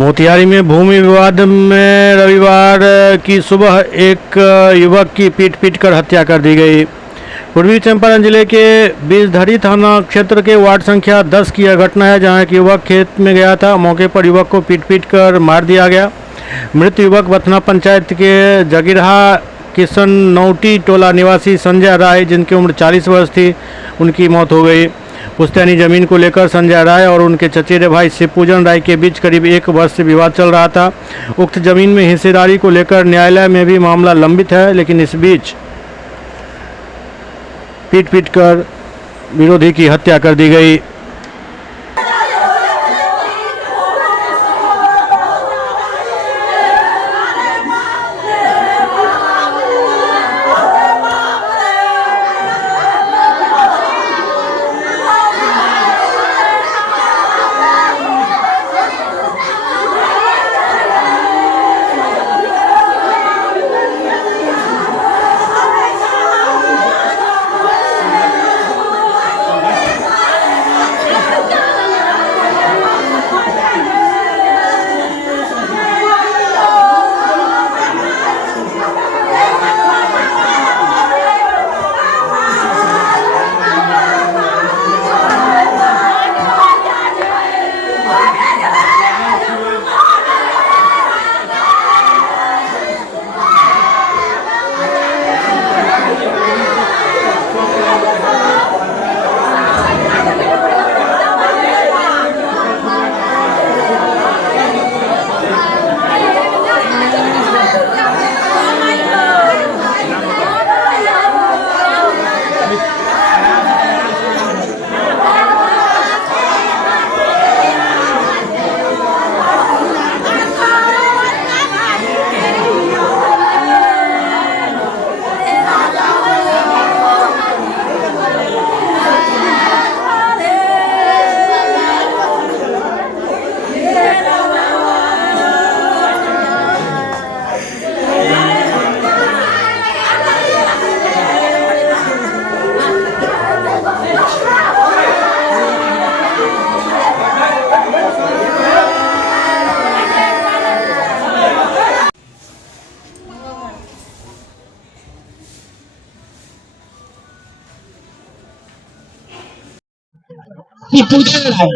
मोतिहारी में भूमि विवाद में रविवार की सुबह एक युवक की पीट कर हत्या कर दी गई। पूर्वी चंपारण जिले के बीसधरी थाना क्षेत्र के वार्ड संख्या 10 की यह घटना है, जहां एक युवक खेत में गया था। मौके पर युवक को पीट कर मार दिया गया। मृत युवक बथना पंचायत के जगीरहा किशन नौटी टोला निवासी संजय राय, जिनकी उम्र 40 वर्ष थी, उनकी मौत हो गई। पुश्तैनी जमीन को लेकर संजय राय और उनके चचेरे भाई शिवपूजन राय के बीच करीब 1 वर्ष से विवाद चल रहा था। उक्त जमीन में हिस्सेदारी को लेकर न्यायालय में भी मामला लंबित है, लेकिन इस बीच पीट कर विरोधी की हत्या कर दी गई। की पूजा है।